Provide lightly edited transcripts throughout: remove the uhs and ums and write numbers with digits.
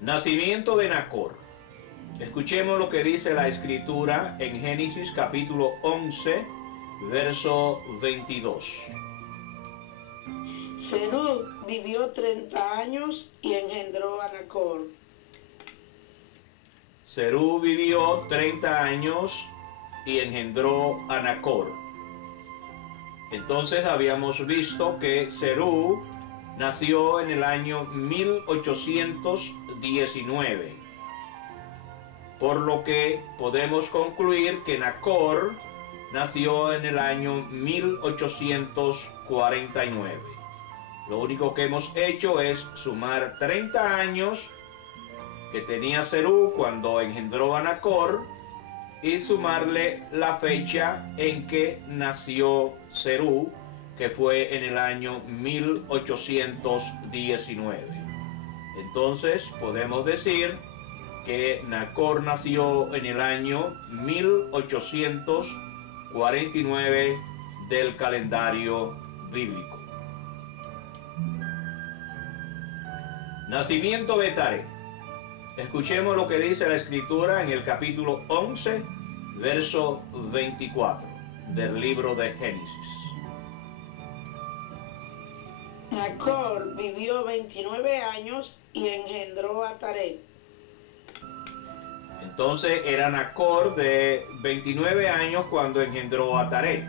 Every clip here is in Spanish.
Nacimiento de Nacor. Escuchemos lo que dice la escritura en Génesis capítulo 11, verso 22. Serug vivió 30 años y engendró a Nacor. Serug vivió 30 años y engendró a Nacor. Entonces habíamos visto que Serug nació en el año 1819, por lo que podemos concluir que Nacor nació en el año 1849. Lo único que hemos hecho es sumar 30 años que tenía Serug cuando engendró a Nacor y sumarle la fecha en que nació Serug, que fue en el año 1819. Entonces podemos decir que Nacor nació en el año 1849 del calendario bíblico. Nacimiento de Taré. Escuchemos lo que dice la escritura en el capítulo 11, verso 24 del libro de Génesis. Nacor vivió 29 años y engendró a Taré. Entonces era Nacor de 29 años cuando engendró a Taré.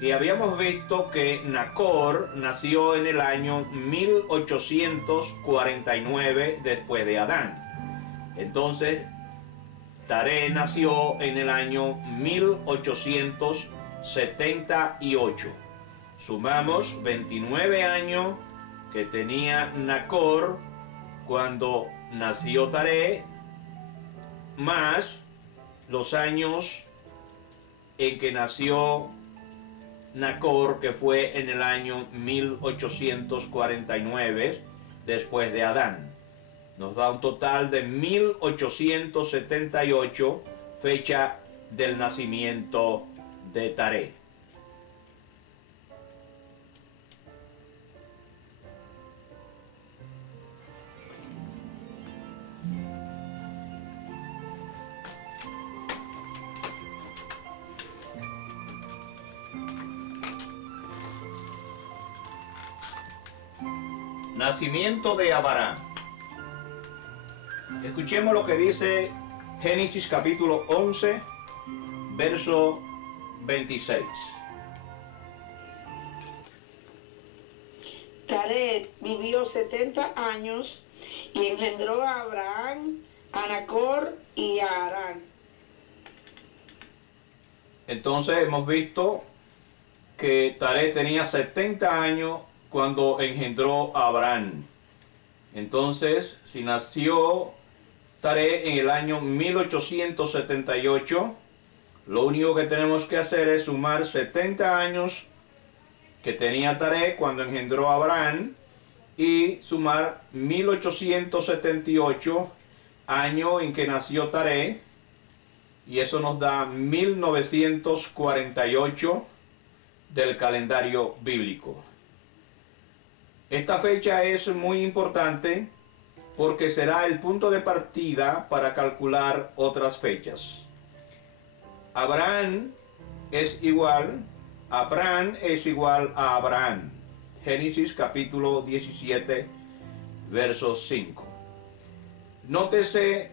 Y habíamos visto que Nacor nació en el año 1849 después de Adán. Entonces Taré nació en el año 1878. Sumamos 29 años que tenía Nacor cuando nació Taré, más los años en que nació Nacor, que fue en el año 1849 después de Adán. Nos da un total de 1878, fecha del nacimiento de Taré. Nacimiento de Abraham. Escuchemos lo que dice Génesis capítulo 11, verso 26. Taré vivió 70 años y engendró a Abraham, a Nacor y a Harán. Entonces hemos visto que Taré tenía 70 años cuando engendró a Abraham. Entonces, si nació Taré en el año 1878, lo único que tenemos que hacer es sumar 70 años que tenía Taré cuando engendró a Abraham y sumar 1878 año en que nació Taré, y eso nos da 1948 del calendario bíblico. Esta fecha es muy importante porque será el punto de partida para calcular otras fechas. Abraham es igual a Abraham. Génesis capítulo 17, verso 5. Nótese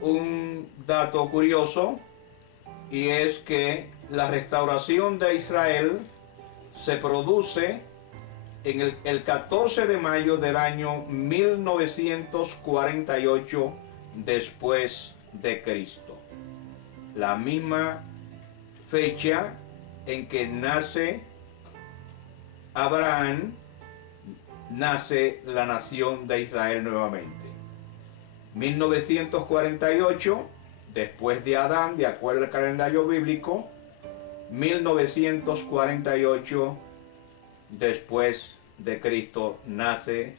un dato curioso, y es que la restauración de Israel se produce en el 14 de mayo del año 1948 después de Cristo. La misma fecha en que nace Abraham, nace la nación de Israel nuevamente. 1948 después de Adán, de acuerdo al calendario bíblico. 1948 después de Cristo nace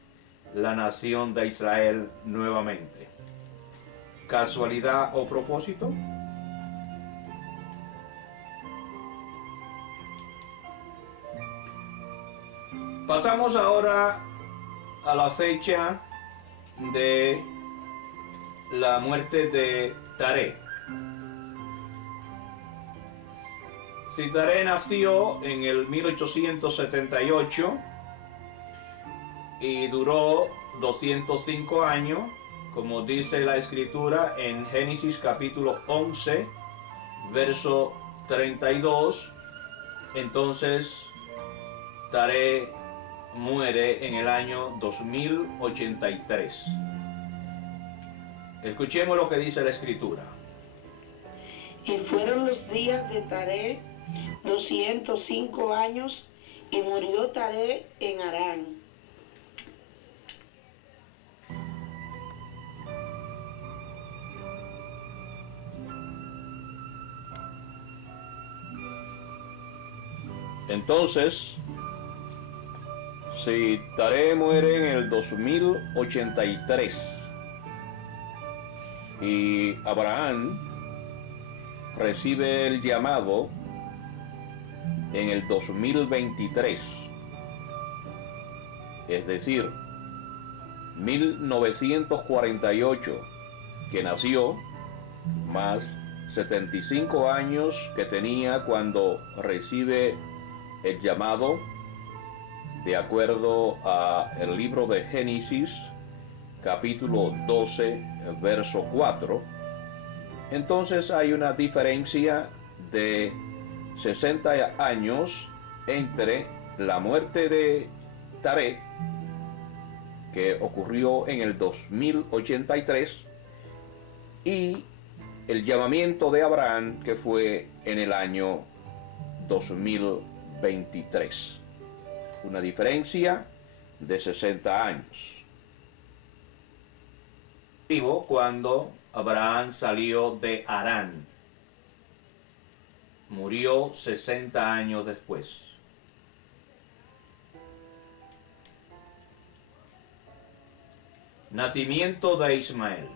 la nación de Israel nuevamente. ¿Casualidad o propósito? Pasamos ahora a la fecha de la muerte de Taré. Si Taré nació en el 1878 y duró 205 años, como dice la escritura en Génesis capítulo 11, verso 32, entonces Taré muere en el año 2083. Escuchemos lo que dice la escritura. Y fueron los días de Taré 205 años, y murió Taré en Harán. Entonces, si Taré muere en el 2083 y Abraham recibe el llamado en el 2023, es decir, 1948 que nació, más 75 años que tenía cuando recibe el llamado, de acuerdo a el libro de Génesis, capítulo 12, verso 4, entonces hay una diferencia de 60 años entre la muerte de Taré, que ocurrió en el 2083, y el llamamiento de Abraham, que fue en el año 2023. Una diferencia de 60 años. Vivo cuando Abraham salió de Harán. Murió 60 años después. Nacimiento de Ismael.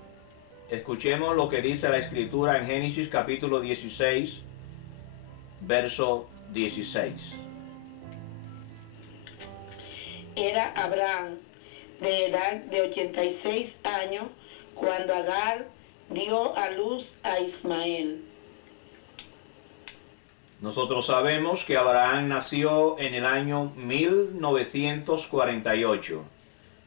Escuchemos lo que dice la escritura en Génesis capítulo 16, verso 16. Era Abraham de edad de 86 años cuando Agar dio a luz a Ismael. Nosotros sabemos que Abraham nació en el año 1948.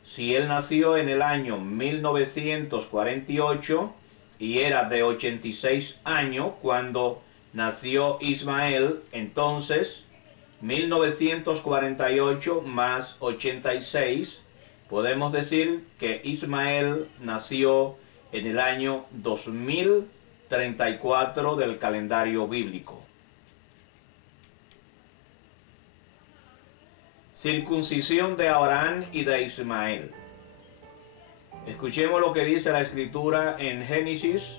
Si él nació en el año 1948 y era de 86 años cuando nació Ismael, entonces 1948 más 86, podemos decir que Ismael nació en el año 2034 del calendario bíblico. Circuncisión de Abraham y de Ismael. Escuchemos lo que dice la escritura en Génesis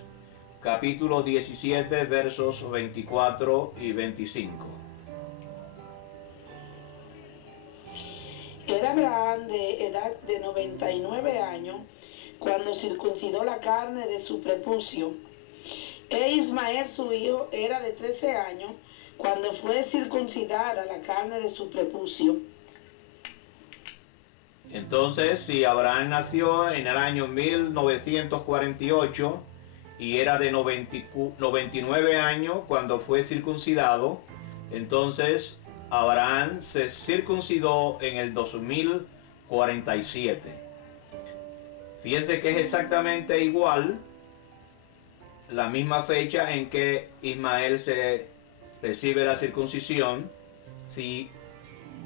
capítulo 17 versos 24 y 25. Era Abraham de edad de 99 años cuando circuncidó la carne de su prepucio. E Ismael su hijo era de 13 años cuando fue circuncidada la carne de su prepucio. Entonces, si Abraham nació en el año 1948 y era de 99 años cuando fue circuncidado, entonces Abraham se circuncidó en el 2047. Fíjense que es exactamente igual la misma fecha en que Ismael se recibe la circuncisión. Si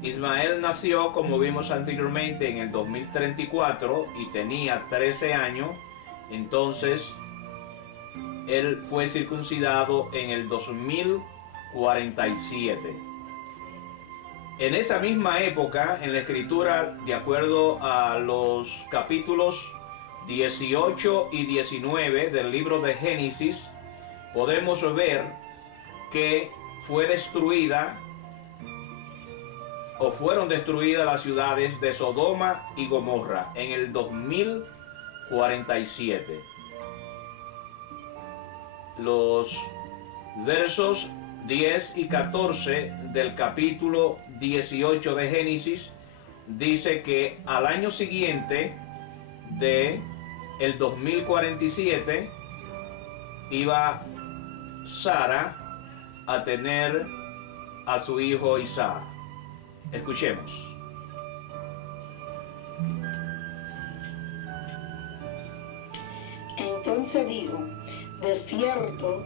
Ismael nació, como vimos anteriormente, en el 2034 y tenía 13 años, entonces él fue circuncidado en el 2047. En esa misma época, en la escritura, de acuerdo a los capítulos 18 y 19 del libro de Génesis, podemos ver que fue destruida o fueron destruidas las ciudades de Sodoma y Gomorra en el 2047. Los versos 10 y 14 del capítulo 18 de Génesis dice que al año siguiente de el 2047 iba Sara a tener a su hijo Isaac. Escuchemos. Entonces dijo, de cierto,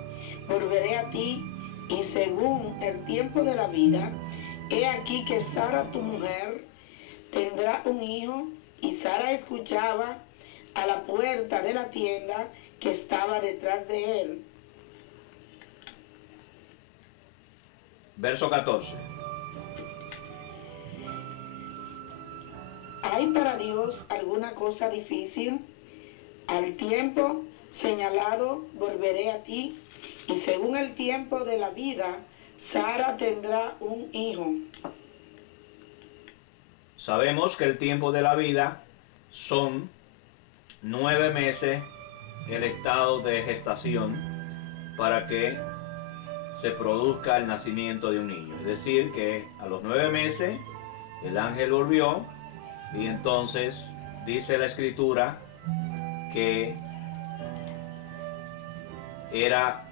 volveré a ti, y según el tiempo de la vida, he aquí que Sara tu mujer tendrá un hijo. Y Sara escuchaba a la puerta de la tienda que estaba detrás de él. Verso 14. ¿Hay para Dios alguna cosa difícil? Al tiempo señalado volveré a ti, y según el tiempo de la vida, Sara tendrá un hijo. Sabemos que el tiempo de la vida son 9 meses, el estado de gestación, para que se produzca el nacimiento de un niño. Es decir, que a los 9 meses el ángel volvió, y entonces dice la escritura que era